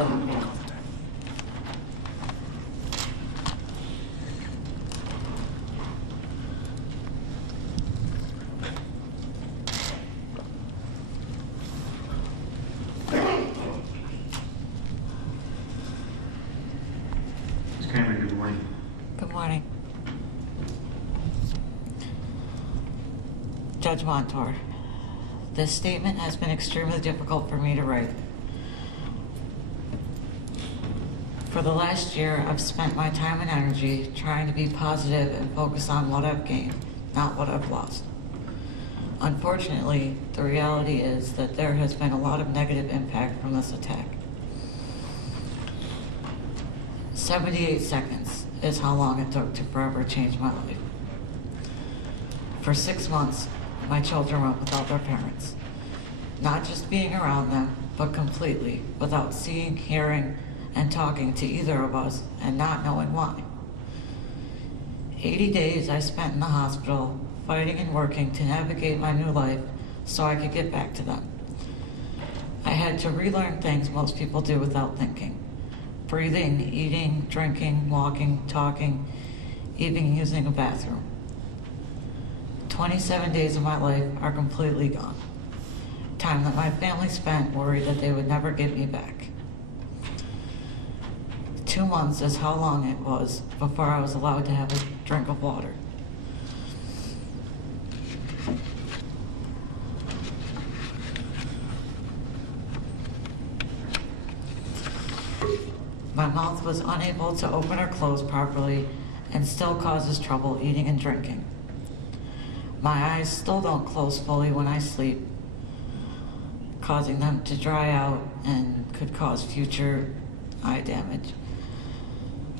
Good morning. Good morning. Judge Montour, this statement has been extremely difficult for me to write. For the last year, I've spent my time and energy trying to be positive and focus on what I've gained, not what I've lost. Unfortunately, the reality is that there has been a lot of negative impact from this attack. 78 seconds is how long it took to forever change my life. For 6 months, my children went without their parents. Not just being around them, but completely without seeing, hearing, and talking to either of us and not knowing why. 80 days I spent in the hospital fighting and working to navigate my new life so I could get back to them. I had to relearn things most people do without thinking. Breathing, eating, drinking, walking, talking, even using a bathroom. 27 days of my life are completely gone. Time that my family spent worried that they would never get me back. 2 months is how long it was before I was allowed to have a drink of water. My mouth was unable to open or close properly and still causes trouble eating and drinking. My eyes still don't close fully when I sleep, causing them to dry out and could cause future eye damage.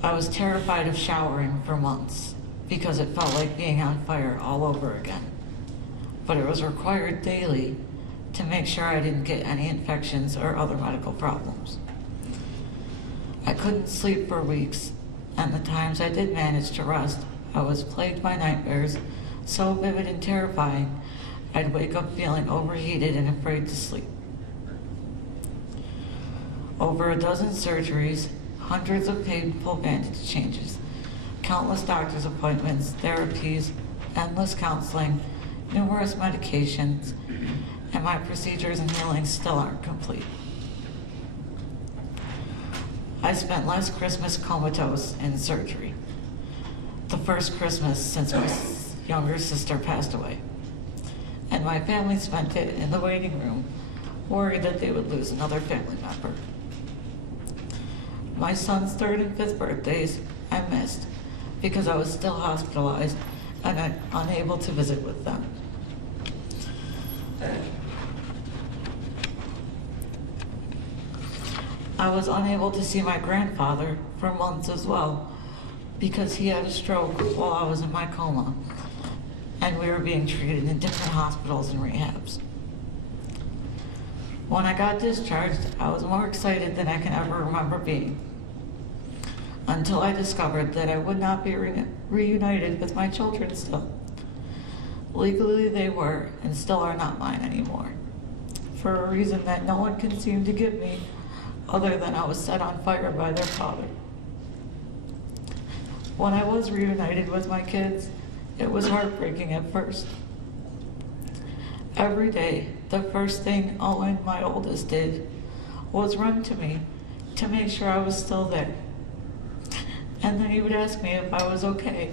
I was terrified of showering for months because it felt like being on fire all over again. But it was required daily to make sure I didn't get any infections or other medical problems. I couldn't sleep for weeks, and the times I did manage to rest, I was plagued by nightmares so vivid and terrifying, I'd wake up feeling overheated and afraid to sleep. Over a dozen surgeries, hundreds of painful bandage changes, countless doctor's appointments, therapies, endless counseling, numerous medications, and my procedures and healings still aren't complete. I spent last Christmas comatose in surgery, the first Christmas since my younger sister passed away, and my family spent it in the waiting room, worried that they would lose another family member. My son's 3rd and 5th birthdays I missed because I was still hospitalized and unable to visit with them. I was unable to see my grandfather for months as well because he had a stroke while I was in my coma, and we were being treated in different hospitals and rehabs. When I got discharged, I was more excited than I can ever remember being, until I discovered that I would not be reunited with my children still. Legally they were and still are not mine anymore, for a reason that no one can seem to give me other than I was set on fire by their father. When I was reunited with my kids, it was heartbreaking at first. Every day, the first thing Owen, my oldest, did was run to me to make sure I was still there. And then he would ask me if I was okay.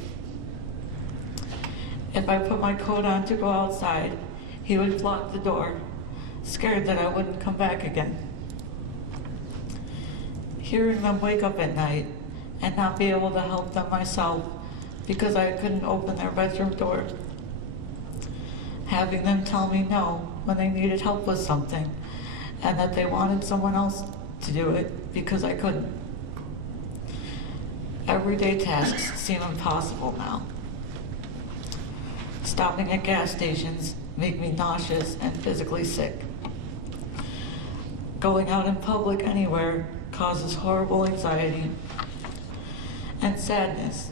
If I put my coat on to go outside, he would lock the door, scared that I wouldn't come back again. Hearing them wake up at night and not be able to help them myself because I couldn't open their bedroom door. Having them tell me no when they needed help with something and that they wanted someone else to do it because I couldn't. Everyday tasks seem impossible now. Stopping at gas stations make me nauseous and physically sick. Going out in public anywhere causes horrible anxiety and sadness.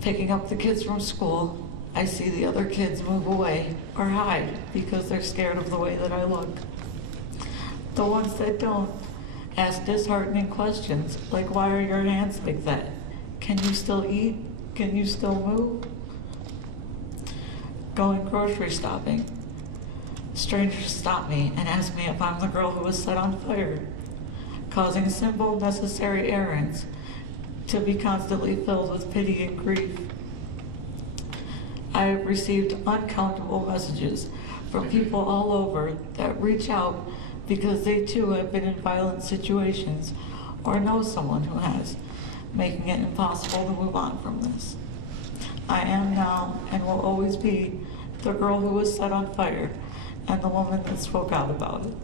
Picking up the kids from school, I see the other kids move away or hide because they're scared of the way that I look. The ones that don't ask disheartening questions like, why are your hands like that? Can you still eat? Can you still move? Going grocery shopping. Strangers stop me and ask me if I'm the girl who was set on fire, causing simple, necessary errands to be constantly filled with pity and grief. I have received uncountable messages from people all over that reach out because they too have been in violent situations or know someone who has, making it impossible to move on from this. I am now and will always be the girl who was set on fire and the woman that spoke out about it.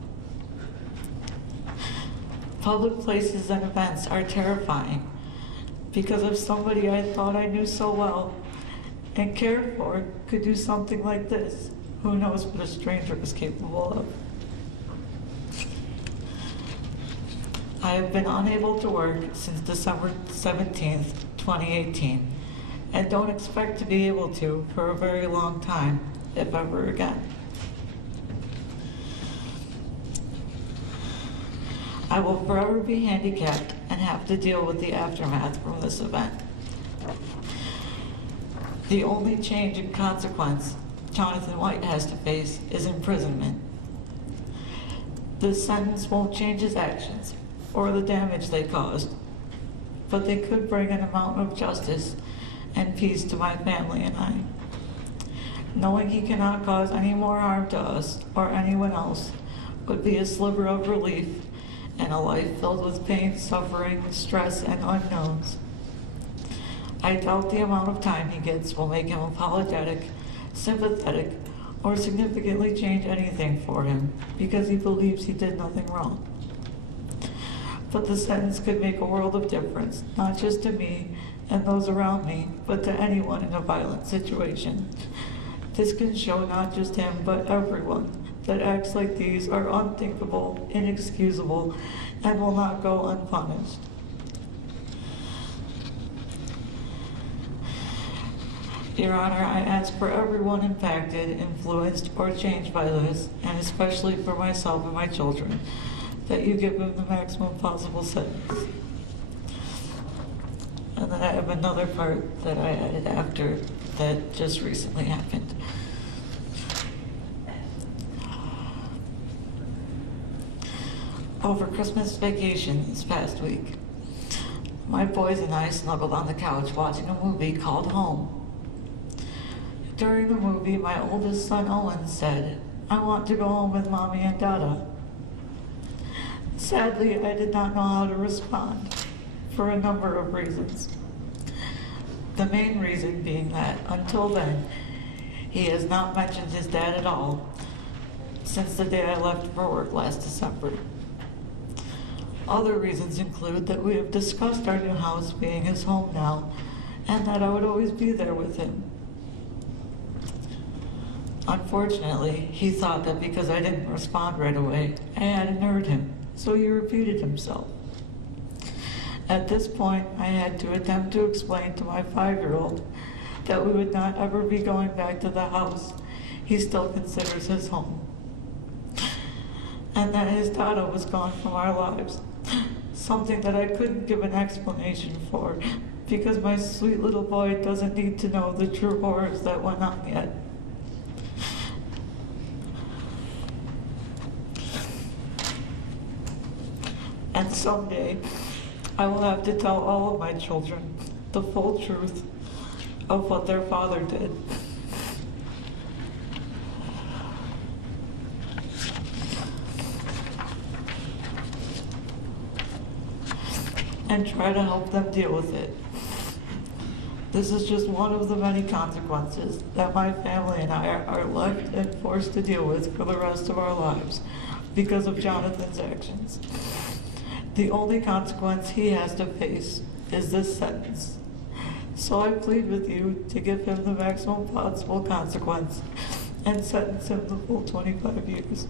Public places and events are terrifying because if somebody I thought I knew so well and cared for could do something like this, who knows what a stranger is capable of. I have been unable to work since December 17th, 2018, and don't expect to be able to for a very long time, if ever again. I will forever be handicapped and have to deal with the aftermath from this event. The only change in consequence Jonathon White has to face is imprisonment. This sentence won't change his actions or the damage they caused, but they could bring an amount of justice and peace to my family and I. Knowing he cannot cause any more harm to us or anyone else would be a sliver of relief in a life filled with pain, suffering, stress, and unknowns. I doubt the amount of time he gets will make him apologetic, sympathetic, or significantly change anything for him because he believes he did nothing wrong. But the sentence could make a world of difference, not just to me and those around me, but to anyone in a violent situation. This can show not just him, but everyone, that acts like these are unthinkable, inexcusable, and will not go unpunished. Your Honor, I ask for everyone impacted, influenced, or changed by this, and especially for myself and my children, that you give him the maximum possible sentence. And then I have another part that I added after that just recently happened. Over Christmas vacation this past week, my boys and I snuggled on the couch watching a movie called Home. During the movie, my oldest son Owen said, "I want to go home with Mommy and Dada." Sadly, I did not know how to respond for a number of reasons. The main reason being that, until then, he has not mentioned his dad at all since the day I left for work last December. Other reasons include that we have discussed our new house being his home now, and that I would always be there with him. Unfortunately, he thought that because I didn't respond right away, I hadn't heard him, so he repeated himself. At this point, I had to attempt to explain to my 5-year-old that we would not ever be going back to the house he still considers his home, and that his Dada was gone from our lives, something that I couldn't give an explanation for because my sweet little boy doesn't need to know the true horrors that went on yet. And someday, I will have to tell all of my children the full truth of what their father did. And try to help them deal with it. This is just one of the many consequences that my family and I are left and forced to deal with for the rest of our lives because of Jonathon's actions. The only consequence he has to face is this sentence. So I plead with you to give him the maximum possible consequence and sentence him the full 25 years.